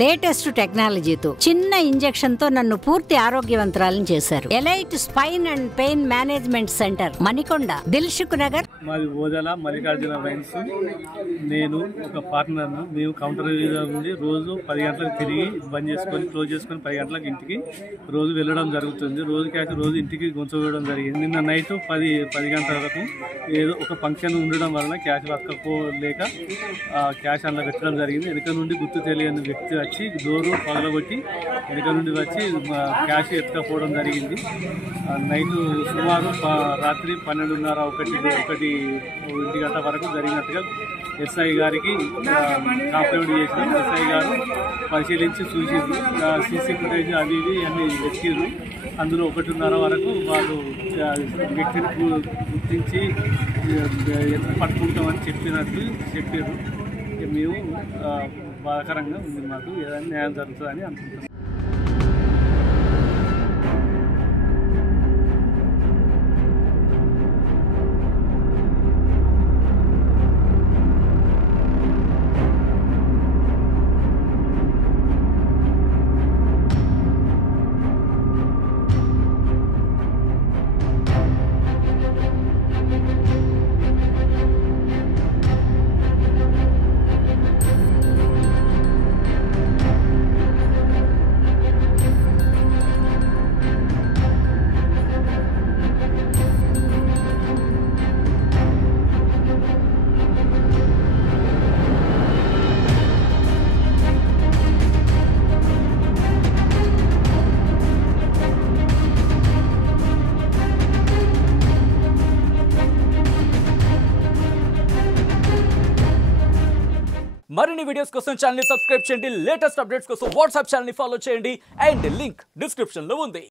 Latest టెక్నాలజీతో చిన్న injection తో నన్ను పూర్తి ఆరోగ్యవంతురాలను చేశారు. Elite spine and pain management centre, Manikonda, Dilsukh Nagar. మాది ఓదల మల్లికార్జున వైన్స్. నేను ఒక పార్ట్నర్. మేము కౌంటర్ నుండి రోజు 10 గంటలకు తిరిగి బంద్ చేసుకొని క్లోజ్ చేసుకొని 10 గంటలకు ఇంటికి రోజు వెళ్ళడం జరుగుతుంది. రోజు ఇంటికి గుంచవేయడం జరిగింది. నిన్న నైట్ 10 గంటల వరకు ఏదో ఒక ఫంక్షన్ ఉండడం వలన క్యాష్ పక్కలేక క్యాష్ అందులో పెట్టడం జరిగింది. వెనుక నుండి గుర్తు తెలియని వ్యక్తి వచ్చి డోరు పగలగొట్టి వెనుక నుండి వచ్చి క్యాష్ ఎత్తుకపోవడం జరిగింది. నైట్ సుమారు రాత్రి 12:30-1 గంట వరకు జరిగినట్టుగా ఎస్ఐ గారికి కంప్లైంట్ చేసినాం. ఎస్ఐ గారు పరిశీలించి చూసింది. సీసీ ఫుటేజ్ అవి అన్నీ వెతికిరు. అందులో 1:30 వరకు వాళ్ళు వ్యక్తిని గుర్తించి పట్టుకుంటామని చెప్పారు. మేము బాధాకరంగా ఉంది. మాకు ఏదైనా న్యాయం జరుగుతుందని అనుకుంటున్నాం. మరిన్ని వీడియోస్ కోసం ఛానల్ ని సబ్స్క్రైబ్ చేయండి. లేటెస్ట్ అప్డేట్స్ కోసం వాట్సాప్ ఛానల్ ని ఫాలో చేయండి. అండ్ లింక్ డిస్క్రిప్షన్ లో ఉంది.